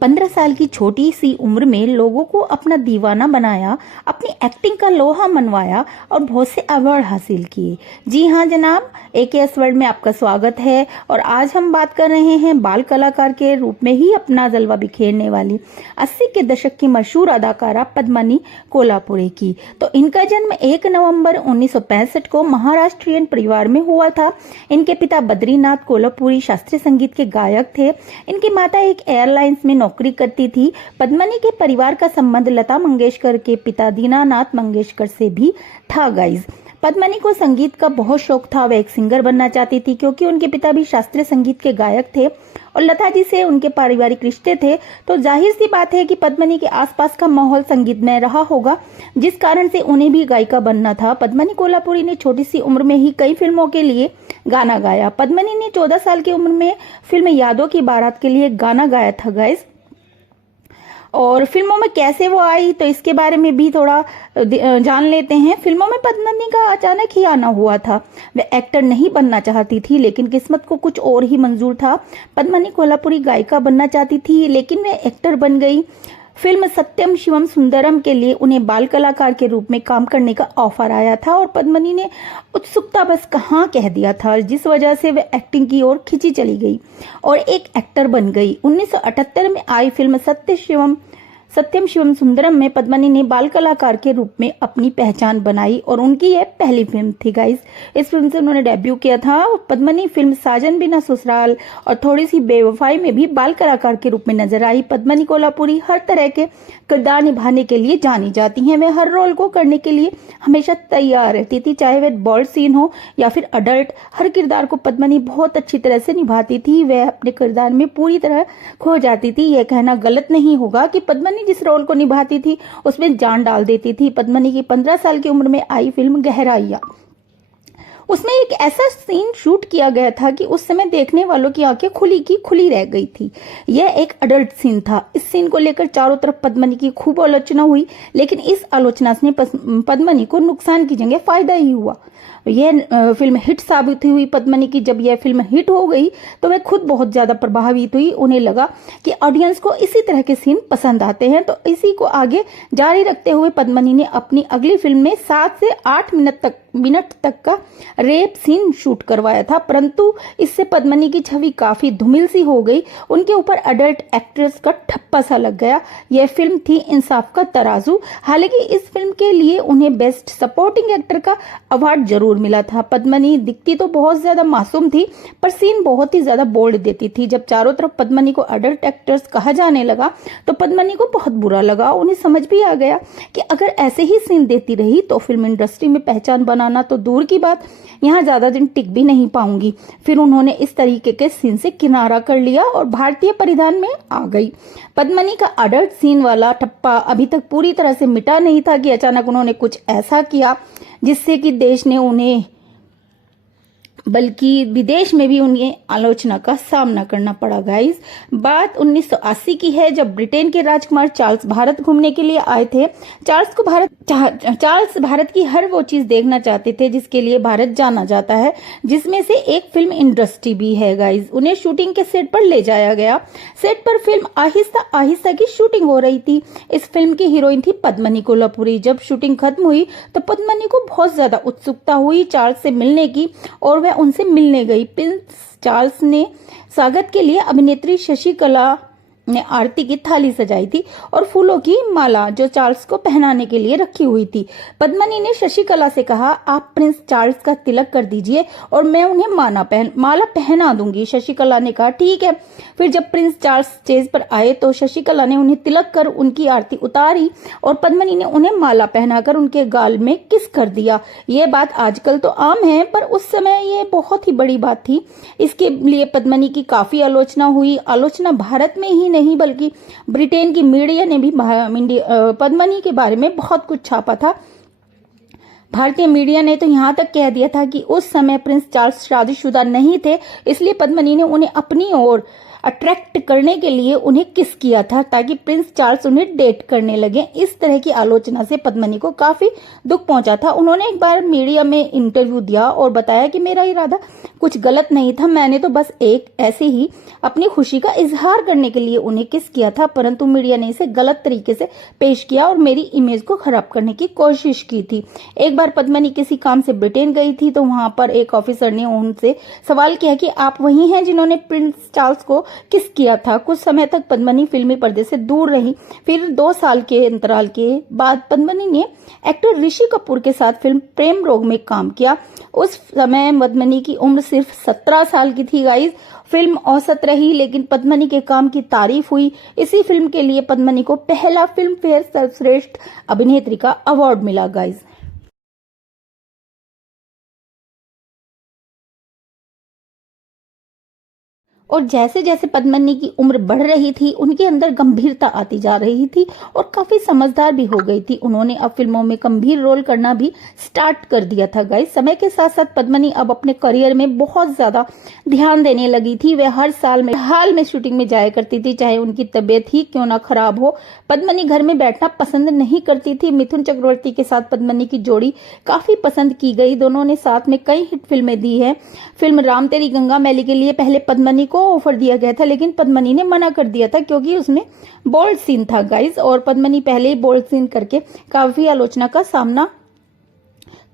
15 साल की छोटी सी उम्र में लोगों को अपना दीवाना बनाया, अपनी एक्टिंग का लोहा मनवाया और बहुत से अवार्ड हासिल किए। जी हाँ जनाब, AKS वर्ल्ड में आपका स्वागत है। और आज हम बात कर रहे हैं बाल कलाकार के रूप में ही अपना जलवा बिखेरने वाली 80 के दशक की मशहूर अदाकारा पद्मिनी कोल्हापुरे की। तो इनका जन्म 1 नवंबर 1965 को महाराष्ट्रियन परिवार में हुआ था। इनके पिता बद्रीनाथ कोल्हापुरी शास्त्रीय संगीत के गायक थे। इनकी माता एक एयरलाइंस में नौकरी करती थी। पद्मिनी के परिवार का संबंध लता मंगेशकर के पिता दीनानाथ मंगेशकर से भी था गाइज। पद्मिनी को संगीत का बहुत शौक था। वह एक सिंगर बनना चाहती थी क्योंकि उनके पिता भी शास्त्रीय संगीत के गायक थे और लता जी से उनके पारिवारिक रिश्ते थे। तो जाहिर सी बात है कि पद्मिनी के आसपास का माहौल संगीतमय रहा होगा, जिस कारण से उन्हें भी गायिका बनना था। पद्मिनी कोल्हापुरी ने छोटी सी उम्र में ही कई फिल्मों के लिए गाना गाया। पद्मिनी ने 14 साल की उम्र में फिल्म यादों की बारात के लिए गाना गाया था गाइज। और फिल्मों में कैसे वो आई तो इसके बारे में भी थोड़ा जान लेते हैं। फिल्मों में पद्मिनी का अचानक ही आना हुआ था। वह एक्टर नहीं बनना चाहती थी, लेकिन किस्मत को कुछ और ही मंजूर था। पद्मिनी कोल्हापुरी गायिका बनना चाहती थी, लेकिन वह एक्टर बन गई। फिल्म सत्यम शिवम सुंदरम के लिए उन्हें बाल कलाकार के रूप में काम करने का ऑफर आया था और पद्मिनी ने उत्सुकता बस कहाँ कह दिया था, जिस वजह से वह एक्टिंग की ओर खिंची चली गई और एक एक्टर बन गई। 1978 में आई फिल्म सत्यम शिवम सुंदरम में पद्मिनी ने बाल कलाकार के रूप में अपनी पहचान बनाई और उनकी यह पहली फिल्म थी गाइस। इस फिल्म से उन्होंने डेब्यू किया था। पद्मिनी फिल्म साजन बिना ससुराल और थोड़ी सी बेवफाई में भी बाल कलाकार के रूप में नजर आई। पद्मिनी कोल्हापुरी हर तरह के किरदार निभाने के लिए जानी जाती हैं। वे हर रोल को करने के लिए हमेशा तैयार रहती थी, चाहे वह बोल्ड सीन हो या फिर अडल्ट। हर किरदार को पद्मिनी बहुत अच्छी तरह से निभाती थी। वह अपने किरदार में पूरी तरह खो जाती थी। यह कहना गलत नहीं होगा कि पद्मिनी जिस रोल को निभाती थी उसमें जान डाल देती थी। पद्मिनी की 15 साल की उम्र में आई फिल्म गहराइयां, उसमें एक ऐसा सीन शूट किया गया था कि उस समय देखने वालों की आंखें खुली की खुली रह गई थी। यह एक अडल्ट सीन था। इस सीन को लेकर चारों तरफ पद्मिनी की खूब आलोचना हुई, लेकिन इस आलोचना से पद्मिनी को नुकसान की जगह फायदा ही हुआ। यह फिल्म हिट साबित हुई पद्मिनी की। जब यह फिल्म हिट हो गई तो वह खुद बहुत ज्यादा प्रभावित हुई। उन्हें लगा कि ऑडियंस को इसी तरह के सीन पसंद आते हैं, तो इसी को आगे जारी रखते हुए पद्मिनी ने अपनी अगली फिल्म में 7 से 8 मिनट तक का रेप सीन शूट करवाया था, परंतु इससे पद्मिनी की छवि काफी धूमिल सी हो गई। उनके ऊपर अडल्ट एक्ट्रेस का ठप्पा सा लग गया। यह फिल्म थी इंसाफ का तराजू। हालांकि इस फिल्म के लिए उन्हें बेस्ट सपोर्टिंग एक्टर का अवार्ड जरूर मिला था। पद्मिनी दिखती तो बहुत ज्यादा मासूम थी, पर सीन बहुत ही ज्यादा बोल्ड देती थी। जब चारों तरफ पद्मिनी को अडल्ट एक्टर्स कहा जाने लगा तो पद्मिनी को बहुत बुरा लगा। उन्हें समझ भी आ गया कि अगर ऐसे ही सीन देती रही तो फिल्म इंडस्ट्री में पहचान बनाना तो दूर की बात, यहाँ ज्यादा दिन टिक भी नहीं पाऊंगी। फिर उन्होंने इस तरीके के सीन से किनारा कर लिया और भारतीय परिधान में आ गई। पद्मिनी का अडल्ट सीन वाला ठप्पा अभी तक पूरी तरह से मिटा नहीं था कि अचानक उन्होंने कुछ ऐसा किया जिससे कि देश ने उन्हें, बल्कि विदेश में भी उन्हें आलोचना का सामना करना पड़ा गाइस। बात 1980 की है, जब ब्रिटेन के राजकुमार चार्ल्स भारत घूमने के लिए आए थे। चार्ल्स भारत की हर वो चीज देखना चाहते थे जिसके लिए भारत जाना जाता है, जिसमें से एक फिल्म इंडस्ट्री भी है गाइस। उन्हें शूटिंग के सेट पर ले जाया गया। सेट पर फिल्म आहिस्ता आहिस्ता की शूटिंग हो रही थी। इस फिल्म की हीरोइन थी पद्मिनी कोल्हापुरी। जब शूटिंग खत्म हुई तो पद्मिनी को बहुत ज्यादा उत्सुकता हुई चार्ल्स से मिलने की और वह उनसे मिलने गई। प्रिंस चार्ल्स ने स्वागत के लिए अभिनेत्री शशिकला ने आरती की थाली सजाई थी और फूलों की माला जो चार्ल्स को पहनाने के लिए रखी हुई थी। पद्मिनी ने शशिकला से कहा, आप प्रिंस चार्ल्स का तिलक कर दीजिए और मैं उन्हें माला पहना दूंगी। शशिकला ने कहा ठीक है। फिर जब प्रिंस चार्ल्स स्टेज पर आए तो शशिकला ने उन्हें तिलक कर उनकी आरती उतारी और पद्मिनी ने उन्हें माला पहनाकर उनके गाल में किस कर दिया। ये बात आजकल तो आम है, पर उस समय ये बहुत ही बड़ी बात थी। इसके लिए पद्मिनी की काफी आलोचना हुई। आलोचना भारत में ही नहीं बल्कि ब्रिटेन की मीडिया ने भी पद्मिनी के बारे में बहुत कुछ छापा था। भारतीय मीडिया ने तो यहाँ तक कह दिया था कि उस समय प्रिंस चार्ल्स शादीशुदा नहीं थे, इसलिए पद्मिनी ने उन्हें अपनी ओर अट्रैक्ट करने के लिए उन्हें किस किया था ताकि प्रिंस चार्ल्स उन्हें डेट करने लगे। इस तरह की आलोचना से पद्मिनी को काफी दुख पहुंचा था। उन्होंने एक बार मीडिया में इंटरव्यू दिया और बताया कि मेरा इरादा कुछ गलत नहीं था, मैंने तो बस एक ऐसे ही अपनी खुशी का इजहार करने के लिए उन्हें किस किया था, परंतु मीडिया ने इसे गलत तरीके से पेश किया और मेरी इमेज को खराब करने की कोशिश की थी। एक बार पद्मिनी किसी काम से ब्रिटेन गई थी तो वहां पर एक ऑफिसर ने उनसे सवाल किया कि आप वही हैं जिन्होंने प्रिंस चार्ल्स को किस किया था। कुछ समय तक पद्मिनी फिल्मी पर्दे से दूर रही। फिर 2 साल के अंतराल के बाद पद्मिनी ने एक्टर ऋषि कपूर के साथ फिल्म प्रेम रोग में काम किया। उस समय पद्मिनी की उम्र सिर्फ 17 साल की थी गाइस। फिल्म औसत रही लेकिन पद्मिनी के काम की तारीफ हुई। इसी फिल्म के लिए पद्मिनी को पहला फिल्म फेयर सर्वश्रेष्ठ अभिनेत्री का अवार्ड मिला गाइस। और जैसे जैसे पद्मिनी की उम्र बढ़ रही थी उनके अंदर गंभीरता आती जा रही थी और काफी समझदार भी हो गई थी। उन्होंने अब फिल्मों में गंभीर रोल करना भी स्टार्ट कर दिया था गाइस। समय के साथ साथ पद्मिनी अब अपने करियर में बहुत ज्यादा ध्यान देने लगी थी। वह हर हाल में शूटिंग में जाया करती थी, चाहे उनकी तबीयत ही क्यों ना खराब हो। पद्मिनी घर में बैठना पसंद नहीं करती थी। मिथुन चक्रवर्ती के साथ पद्मिनी की जोड़ी काफी पसंद की गई। दोनों ने साथ में कई हिट फिल्में दी है। फिल्म राम तेरी गंगा मैली के लिए पहले पद्मिनी को ऑफर दिया गया था लेकिन पद्मिनी ने मना कर दिया था क्योंकि उसमें बोल्ड सीन था गाइस। और पद्मिनी पहले ही बोल्ड सीन करके काफी आलोचना का सामना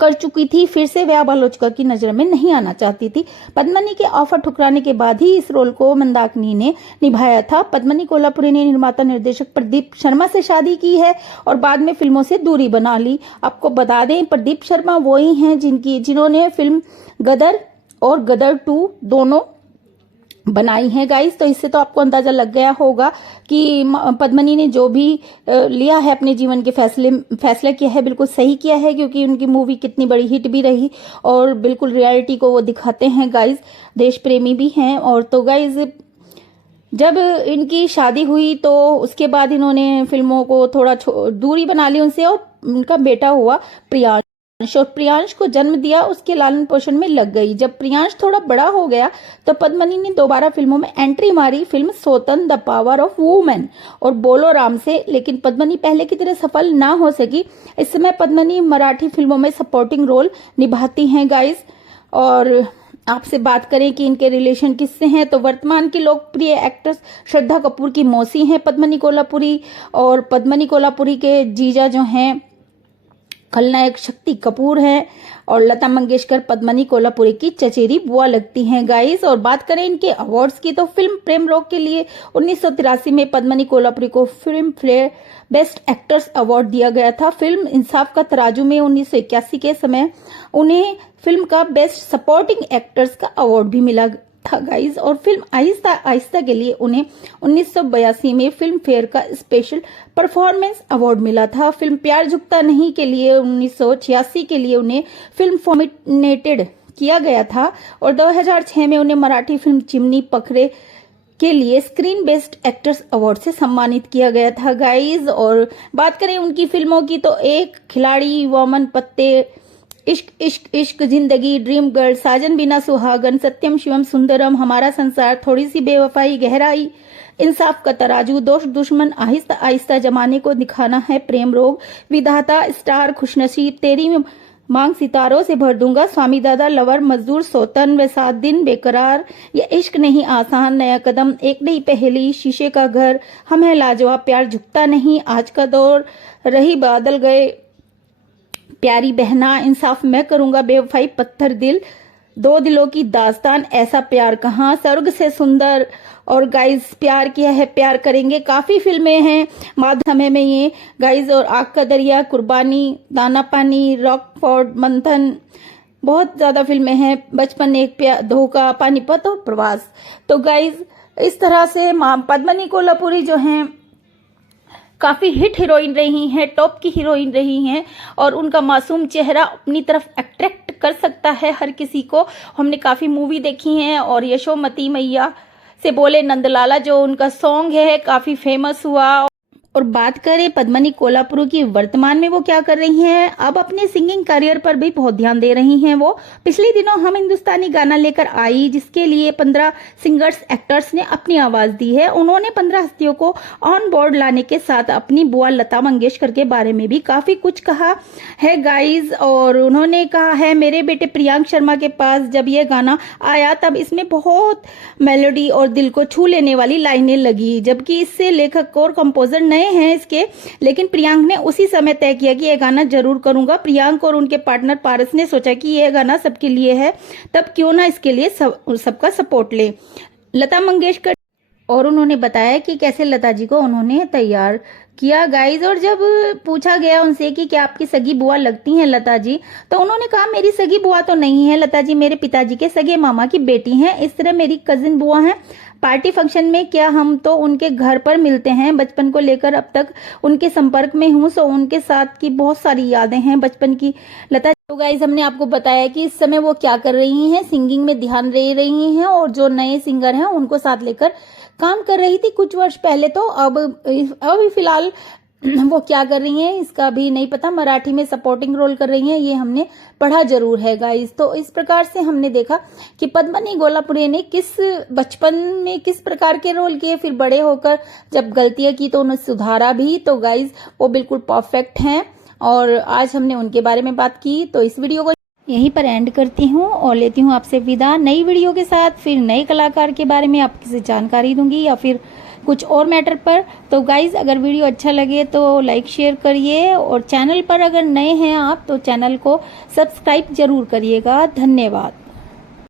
कर चुकी थी। फिर से वह अब आलोचकों की नजर में नहीं आना चाहती थी। पद्मिनी के ऑफर ठुकराने के बाद ही इस रोल को मंदाकिनी ने निभाया था। पद्मिनी कोल्हापुरी ने निर्माता निर्देशक प्रदीप शर्मा से शादी की है और बाद में फिल्मों से दूरी बना ली। आपको बता दें प्रदीप शर्मा वो ही हैं जिन्होंने फिल्म गदर और गदर 2 दोनों बनाई है गाइस। तो इससे तो आपको अंदाजा लग गया होगा कि पद्मिनी ने जो भी लिया है अपने जीवन के फैसला किया है बिल्कुल सही किया है, क्योंकि उनकी मूवी कितनी बड़ी हिट भी रही और बिल्कुल रियलिटी को वो दिखाते हैं गाइस, देश प्रेमी भी हैं। और तो गाइस जब इनकी शादी हुई तो उसके बाद इन्होंने फिल्मों को थोड़ा दूरी बना ली उनसे और उनका बेटा हुआ प्रियांश और प्रियांश को जन्म दिया, उसके लालन पोषण में लग गई। जब प्रियांश थोड़ा बड़ा हो गया तो पद्मिनी ने दोबारा फिल्मों में एंट्री मारी, film Sautan the power of women और बोलो राम से। लेकिन पद्मिनी पहले की तरह सफल ना हो सकी। इस समय पद्मिनी मराठी फिल्मों में सपोर्टिंग रोल निभाती हैं गाइस। और आपसे बात करें कि इनके रिलेशन किससे हैं तो वर्तमान की लोकप्रिय एक्ट्रेस श्रद्धा कपूर की मौसी हैं पद्मिनी कोल्हापुरी, और पद्मिनी कोल्हापुरी के जीजा जो हैं खलनायक शक्ति कपूर है और लता मंगेशकर पद्मिनी कोल्हापुरी की चचेरी बुआ लगती हैं गाइस। और बात करें इनके अवार्ड्स की तो फिल्म प्रेम रोग के लिए 1983 में पद्मिनी कोल्हापुरी को film fair best actress award दिया गया था। फिल्म इंसाफ का तराजू में 1981 के समय उन्हें फिल्म का बेस्ट सपोर्टिंग एक्ट्रेस का अवार्ड भी मिला था गाइस। और फिल्म आहिस्ता आहिस्ता के लिए उन्हें 1982 में फिल्म फेयर का स्पेशल परफॉर्मेंस अवार्ड मिला था। फिल्म प्यार झुकता नहीं के लिए 1986 के लिए उन्हें फिल्म नॉमिनेटेड किया गया था और 2006 में उन्हें मराठी फिल्म चिमनी पखरे के लिए स्क्रीन बेस्ट एक्ट्रेस अवार्ड से सम्मानित किया गया था गाइस। और बात करें उनकी फिल्मों की तो एक खिलाड़ी, वोमन पत्ते, इश्क इश्क इश्क, जिंदगी, ड्रीम गर्ल, साजन बिना सुहागन, सत्यम शिवम सुंदरम, हमारा संसार, थोड़ी सी बेवफाई, गहराई, इंसाफ का तराजू, दोस्त दुश्मन, आहिस्ता आहिस्ता, जमाने को दिखाना है, प्रेम रोग, विधाता, स्टार, खुशनसीब, तेरी मांग सितारों से भर दूंगा, स्वामी दादा, लवर, मजदूर, सोतन व 7 दिन, बेकरार, ये इश्क नहीं आसान, नया कदम, एक नई पहेली, शीशे का घर, हम है लाजवाब, प्यार झुकता नहीं, आज का दौर, रही बादल गए, प्यारी बहना, इंसाफ मैं करूंगा, बेवफाई, पत्थर दिल, 2 दिलों की दास्तान, ऐसा प्यार कहाँ, स्वर्ग से सुंदर और गाइस प्यार किया है प्यार करेंगे। काफी फिल्में हैं माध्यम समय में ये गाइस। और आग का दरिया, कुर्बानी, दाना पानी, रॉकफोर्ड, मंथन, बहुत ज्यादा फिल्में हैं, बचपन एक प्यार, धोखा, पानीपत और प्रवास। तो गाइस इस तरह से पद्मिनी कोल्हापुरी जो हैं काफी हिट हीरोइन रही हैं, टॉप की हीरोइन रही हैं और उनका मासूम चेहरा अपनी तरफ अट्रैक्ट कर सकता है हर किसी को। हमने काफी मूवी देखी हैं और यशोमती मैया से बोले नंदलाला जो उनका सॉन्ग है काफी फेमस हुआ और बात करें पद्मिनी कोल्हापुर की, वर्तमान में वो क्या कर रही हैं? अब अपने सिंगिंग करियर पर भी बहुत ध्यान दे रही हैं। वो पिछले दिनों हम हिंदुस्तानी गाना लेकर आई, जिसके लिए 15 सिंगर्स एक्टर्स ने अपनी आवाज दी है। उन्होंने 15 हस्तियों को ऑन बोर्ड लाने के साथ अपनी बुआ लता मंगेशकर के बारे में भी काफी कुछ कहा है गाइज। और उन्होंने कहा है, मेरे बेटे प्रियांक शर्मा के पास जब ये गाना आया तब इसमें बहुत मेलोडी और दिल को छू लेने वाली लाइनें लगी, जबकि इससे लेखक और कंपोजर नए हैं इसके, लेकिन प्रियांक ने उसी समय तय किया कि यह गाना जरूर करूंगा। प्रियांक और उनके पार्टनर पारस ने सोचा कि यह गाना सबके लिए है, तब क्यों ना इसके लिए सबका सपोर्ट ले। लता मंगेशकर और उन्होंने बताया कि कैसे लता जी को उन्होंने तैयार किया गाइज। और जब पूछा गया उनसे कि क्या आपकी सगी बुआ लगती हैं लता जी, तो उन्होंने कहा, मेरी सगी बुआ तो नहीं है, लता जी मेरे पिताजी के सगे मामा की बेटी हैं, इस तरह मेरी कजिन बुआ हैं। पार्टी फंक्शन में क्या हम तो उनके घर पर मिलते हैं, बचपन को लेकर अब तक उनके संपर्क में हूँ, सो उनके साथ की बहुत सारी यादें हैं बचपन की। लता तो गाइज हमने आपको बताया कि इस समय वो क्या कर रही हैं, सिंगिंग में ध्यान दे रही हैं और जो नए सिंगर हैं उनको साथ लेकर काम कर रही थी कुछ वर्ष पहले। तो अब फिलहाल वो क्या कर रही हैं इसका भी नहीं पता, मराठी में सपोर्टिंग रोल कर रही हैं, ये हमने पढ़ा जरूर है गाइस। तो इस प्रकार से हमने देखा कि पद्मिनी कोल्हापुरे ने बचपन में किस प्रकार के रोल किए, फिर बड़े होकर जब गलतियां की तो उन्हें सुधारा भी। तो गाइस वो बिल्कुल परफेक्ट हैं और आज हमने उनके बारे में बात की। तो इस वीडियो को यहीं पर एंड करती हूँ और लेती हूँ आपसे विदा नई वीडियो के साथ। फिर नए कलाकार के बारे में आपसे जानकारी दूंगी या फिर कुछ और मैटर पर। तो गाइज अगर वीडियो अच्छा लगे तो लाइक शेयर करिए और चैनल पर अगर नए हैं आप तो चैनल को सब्सक्राइब जरूर करिएगा। धन्यवाद।